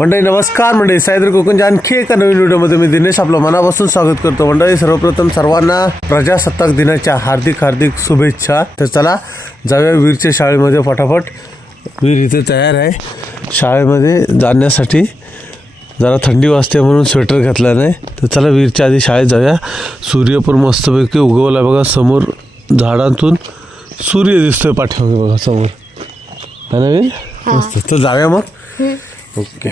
मंडळी नमस्कार. मंडळी सायद्री कोकणच्या आणखी एका नवीन व्हिडिओमध्ये मी दिनेश आपलं मनापासून स्वागत करतो. मंडळी सर्वप्रथम सर्वांना प्रजासत्ताक दिनाच्या हार्दिक हार्दिक शुभेच्छा. तर चला जाऊया वीरच्या शाळेमध्ये फटाफट. वीर इथे तयार आहे शाळेमध्ये जाण्यासाठी. जरा थंडी वाजते म्हणून स्वेटर घातला नाही. तर चला वीरच्या आधी शाळेत जाऊया. सूर्य पण मस्तपैकी उगवला बघा. समोर झाडांतून सूर्य दिसतोय पाठीमागे बघा समोर. है ना वीर? मस्त. तर जाऊया मग. ओके.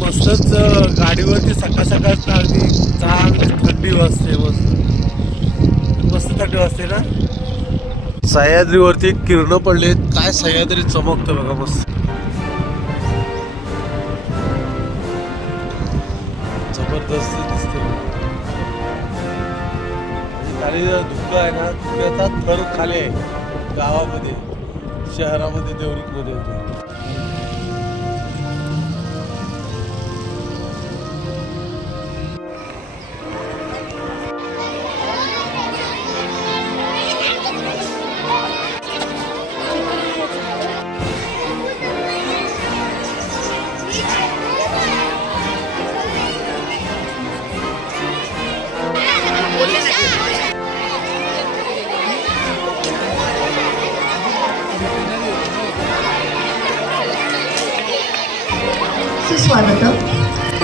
मस्तच गाडीवरती सकाळ सकाळ अगदी चांगली थंडी वाजते. मस्त थंडी वाजते ना. सह्याद्रीवरती किरण पडले. काय सह्याद्री चमकतं बघा मस्त. जबरदस्त दिसते. खाली धुकं आहे ना, धुक्याचा थर खाली आहे गावामध्ये, शहरामध्ये देवरिकमध्ये होतो.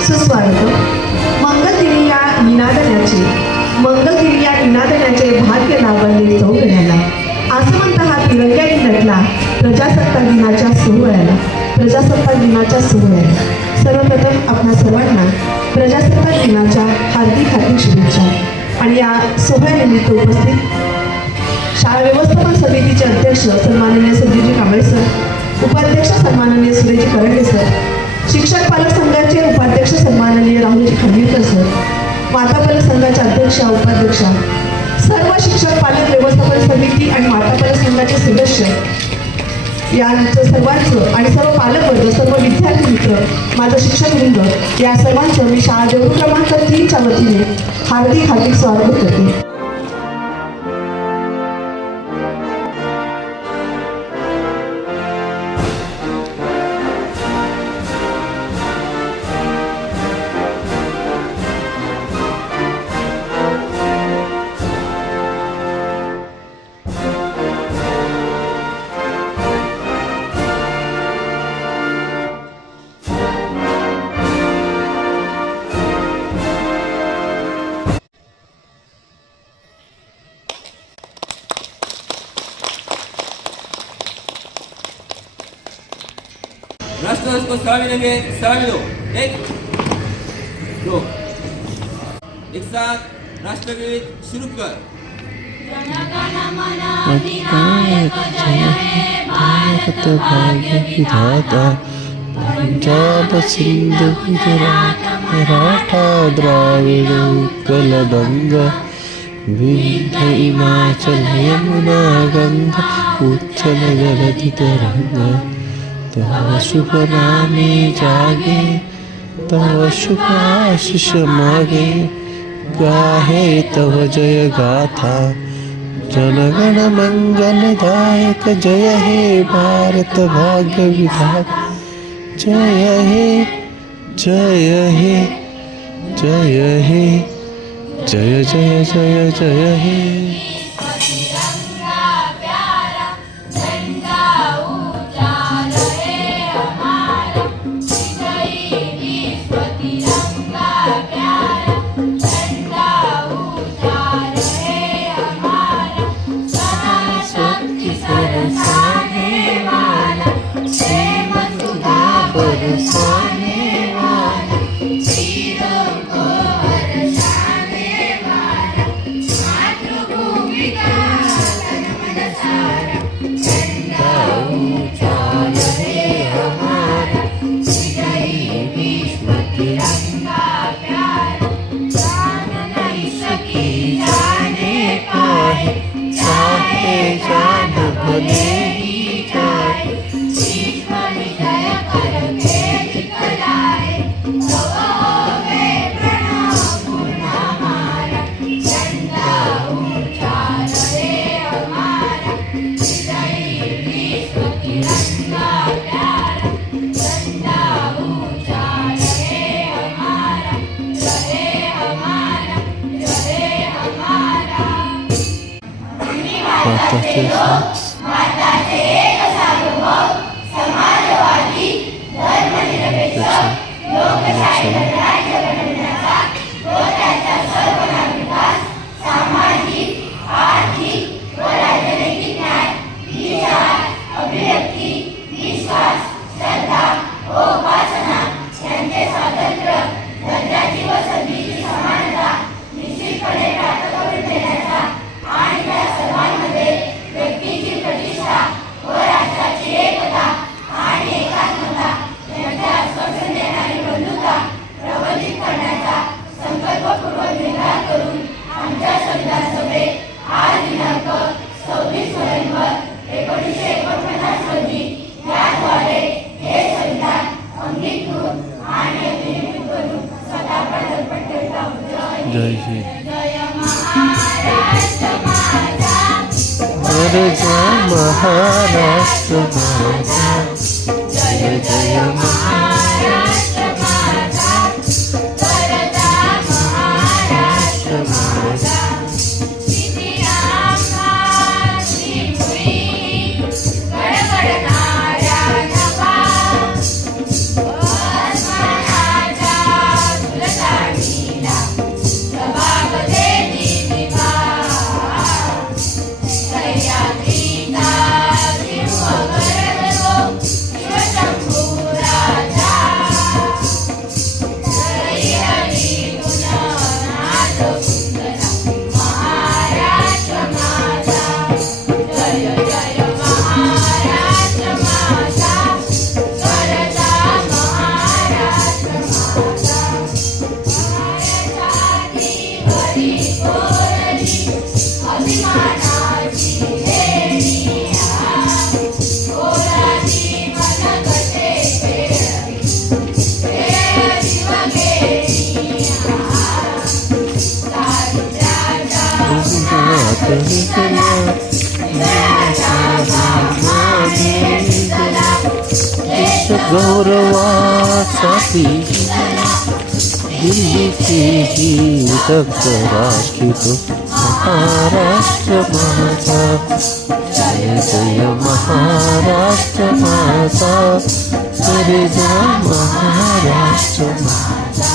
सुस्वागतम. मंगलगिरी या निनादण्याचे भाग्य लाभले चौघड्याला. आसमंत हा तिरंग्याने नटला प्रजासत्ताक दिनाच्या सोहळ्याला. सर्वप्रथम आपणा सर्वांना प्रजासत्ताक दिनाच्या हार्दिक हार्दिक शुभेच्छा. आणि या सोहळ्यानिमित्त उपस्थित शाळा व्यवस्थापन समितीचे अध्यक्ष सन्माननीय संजीवजी कांबळे सर, उपाध्यक्ष सन्माननीय सुरेजी करंडे सर, शिक्षक पालक संघाचे उपाध्यक्ष सन्माननीय राहुलजी खानविलकर सर, माता पालक संघाच्या अध्यक्षा उपाध्यक्षा, सर्व शिक्षक पालक व्यवस्थापन समिती आणि माता पालक संघाचे सदस्य यांचं सर्वांचं आणि सर्व पालकवर्ग, सर्व विद्यार्थी मित्र, माझं शिक्षक वृंद या सर्वांचं मी शाळा देवरू क्रमांक 3च्या वतीने हार्दिक हार्दिक स्वागत करते. राष्ट्रध्वज को सलामी देंगे. सलामी दो. 1 2. एक साथ राष्ट्रगीत शुरू कर. अधिनायक जय हे भारत भाग्य विधाता. पंजाब सिंध गुजरात मराठा द्राविड उत्कल गंगा. विंध्य हिमाचल यमुना गंगा उच्छल जलधि तरंगा. तव शुभ नामे जागे तव शुभ आशीष मागे. गाहे तव जय गाथा जनगण मंगलदायक. जय हे भारत भाग्य विधाता. जय हे जय हे जय हे जय जय जय जय हे. जय श्री गरजा महाराष्ट्र माझा जय जय महाराष्ट्र माझा गौरवासाठी दिल्लीची ही रक्त राखितो महाराष्ट्र माझा जय जय महाराष्ट्र माझा जय जय महाराष्ट्र माझा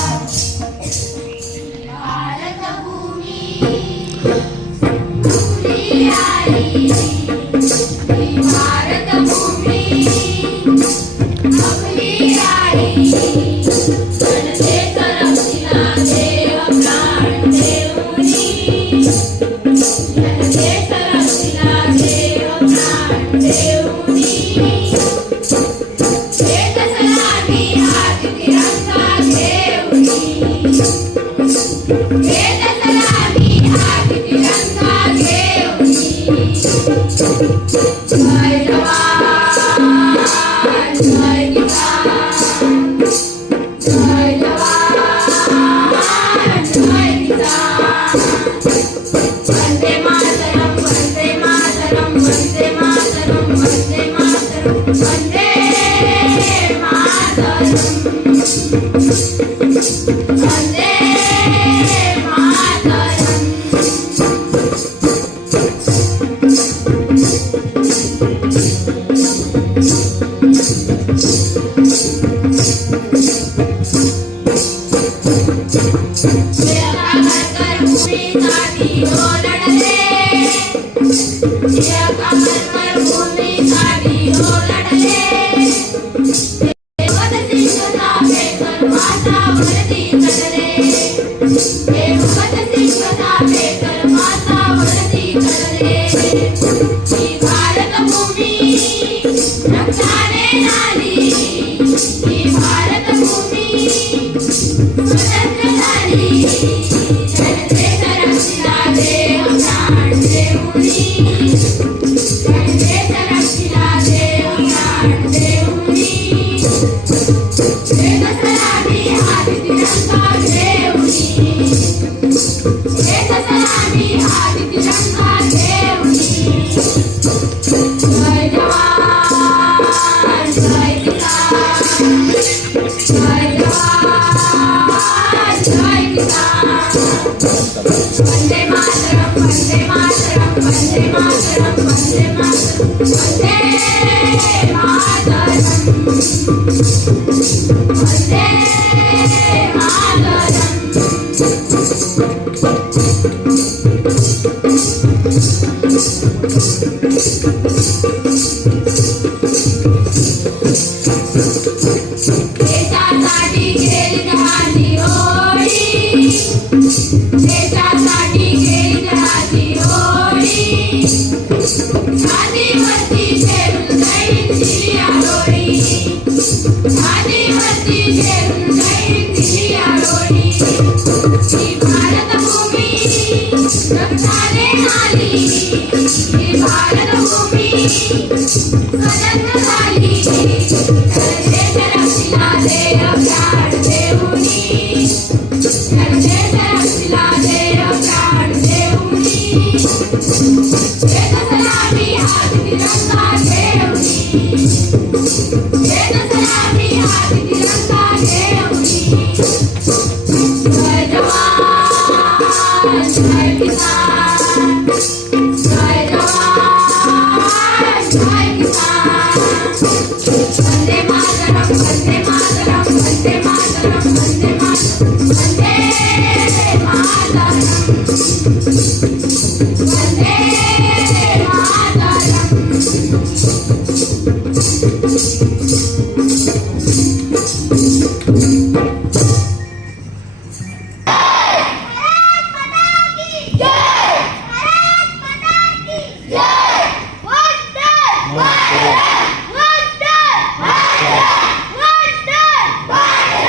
वंदे मातरम, वंदे मातरम, वंदे मातरम, वंदे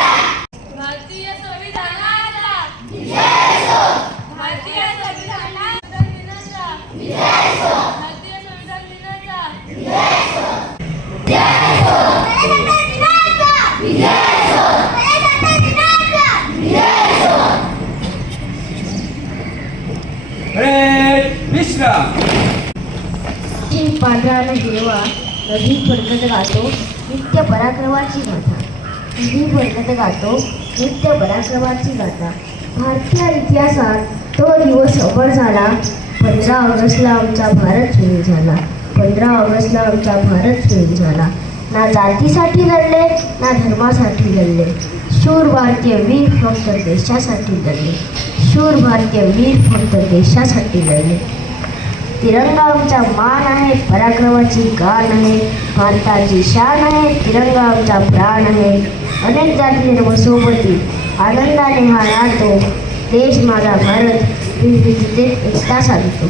भारतीय संविधानाला भारतीय संविधानाचा भारतीय संविधान दिनाचा विश्राम. पांढरा हिरवा नदी फडकत गातो नित्य पराक्रमाची गाथा नदी फडकत गातो नित्य पराक्रमाची गाथा भारतीय इतिहासात तो दिवस अमर झाला 15 ऑगस्टला आमचा भारत शहीद झाला 15 ऑगस्टला आमचा भारत शहीद झाला ना जातीसाठी लढले ना धर्मासाठी लढले शूर भारतीय वीर फक्त देशासाठी लढले शूर भारतीय वीर फक्त देशासाठी लढले तिरंगा आमचा मान आहे पराक्रमाची गाण आहे भारताची शान आहे तिरंगा आमचा प्राण आहे अनेक जाती धर्मसोबती आनंदाने हा राहतो देश माझा भारत विविधतेत एकता साधतो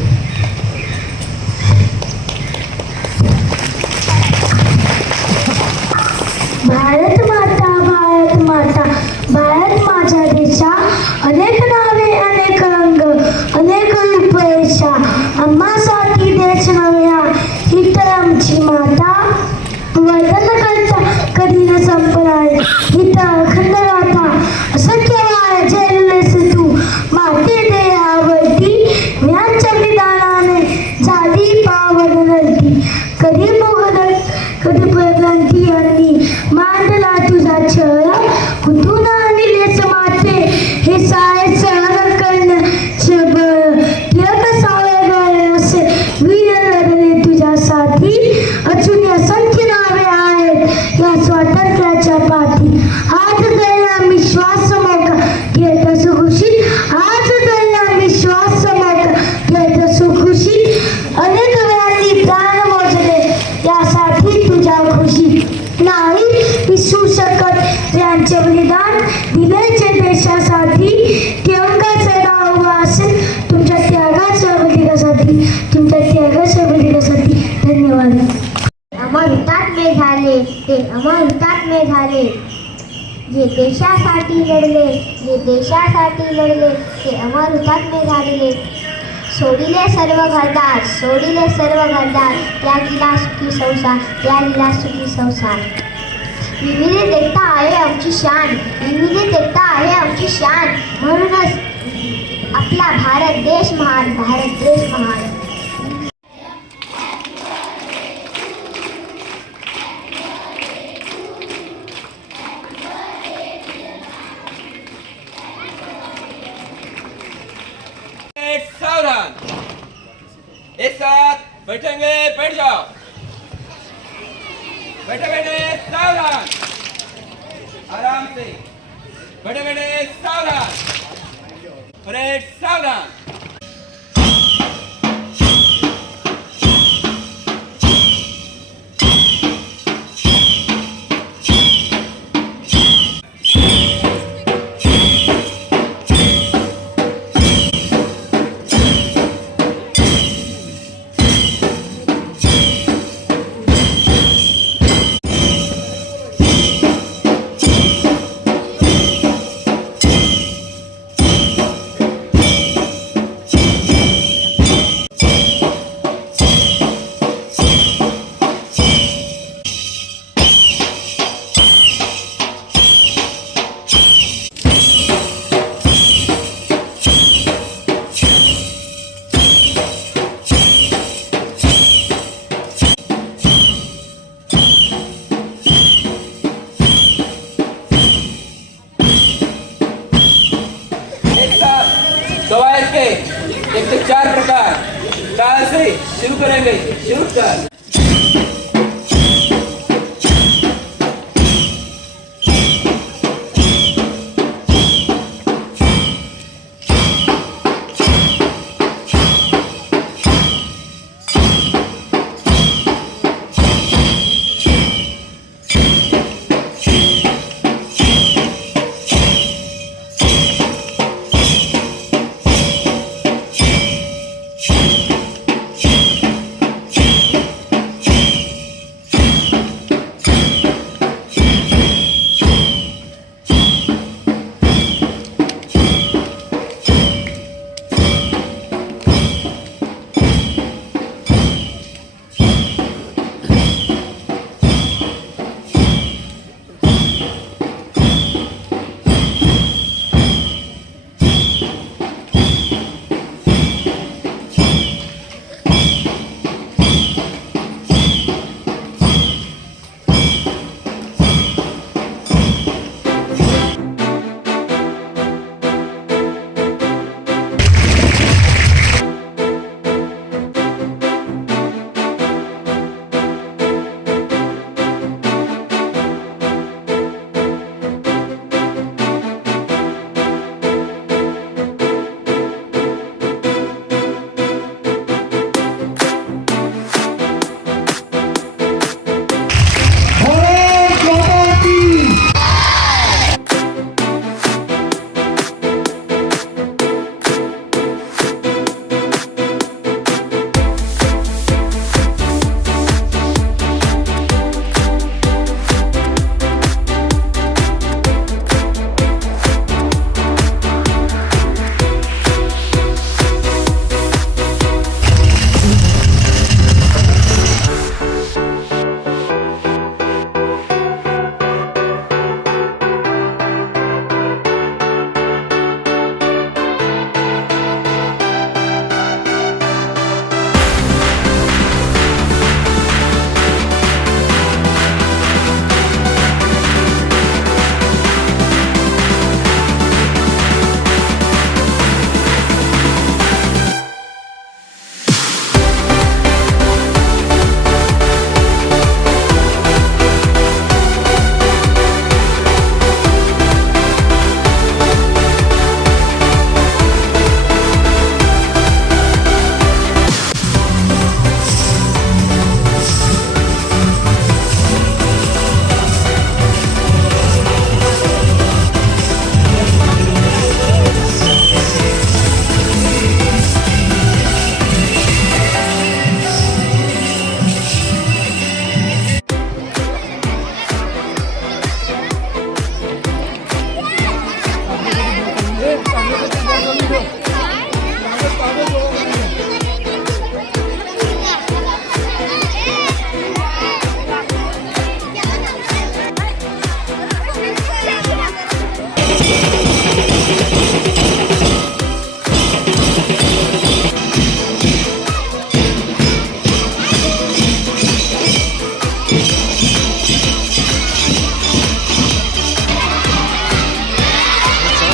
भारत माता भारत माता भारत माझ्या देशा अनेक नावे अनेक रंग अनेक रूपरेषा आम्हासाठी देश नव्या ही तर आमची माता वर्धन करता कधी न संपणार ही तर अखंड गाथा असंख्य वाय झेललेस तू माते देहावरती व्याच्या विधानाने झाली पावन नरती कधी मोगल कधी प्रगती यांनी मांडला तुझा छळ कुठून आणलेस माते हे साय सहन करणं बळ तिरक सावळे असे वीर लढले तुझ्यासाठी अजून असंख्य नावे आहेत या स्वातंत्र्याच्या पाठी आज तरी विश्वास मोका घेत सुखुशीत आज तरी विश्वास मोका घेत सुखुशीत अनेक वेळांनी प्राण मोजले यासाठी तुझ्या खुशीत नाही विसरू शकत यांचे बलिदान दिलेचे देशासाठी तिरंगाचा नाव उभा असेल तुमच्या त्यागाच्या बलिदानासाठी धन्यवाद अमर हुतात्मे झाले ते अमर हुतात्मे झाले जे देशासाठी लढले ते अमर हुतात्मे झाले सोडिले सर्व घरदार त्यागिला सुखी संसार विविधता आहे आमची शान म्हणूनच आपला भारत देश महान सावधान. एक साथ बैठेंगे बैठ जाओ. बैठे बैठे सावधान. आराम से बैठे बैठे सावधान. परेड सावधान. शुरू करेंगे, शुरू कर।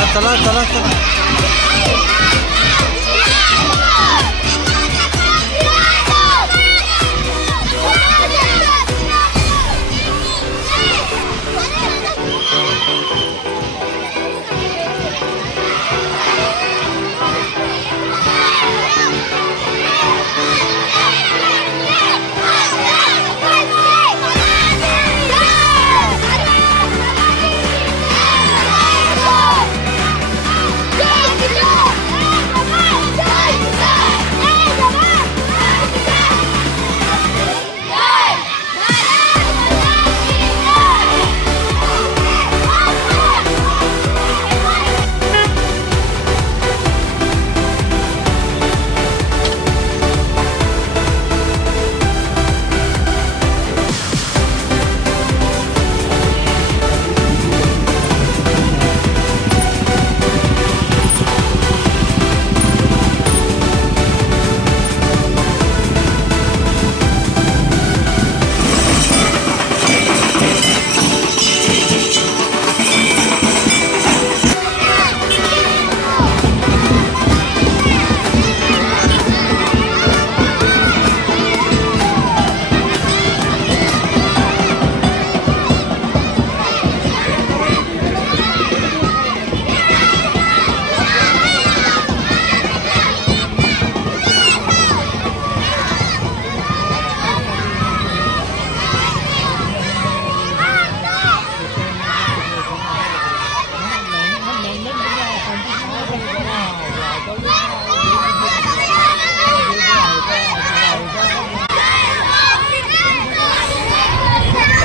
चला चला चला Yeah!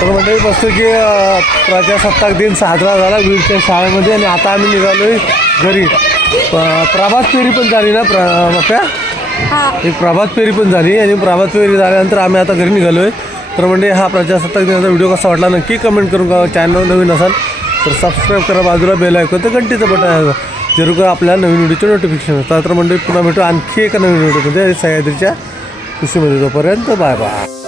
तर म्हणजे मस्त की प्रजासत्ताक दिन साजरा झाला वीरच्या शाळेमध्ये आणि आता आम्ही निघालोय घरी. प्रभात फेरी पण झाली ना बाप्या? एक प्रभात फेरी पण झाली आणि प्रभात फेरी झाल्यानंतर आम्ही आता घरी निघालोय. तर म्हणजे हा प्रजासत्ताक दिनाचा व्हिडिओ कसा वाटला नक्की कमेंट करून का. चॅनल नवीन असाल तर सबस्क्राईब करा, बाजूला बेल ऐकून तर घंटीचं बटन आहे जेणेकरून आपल्याला नवीन व्हिडिओचे नोटिफिकेशन असतात. तर म्हणजे पुन्हा भेटू आणखी एका नवीन व्हिडिओमध्ये सह्याद्रीच्या कृषीमध्ये. तोपर्यंत बाय बाय.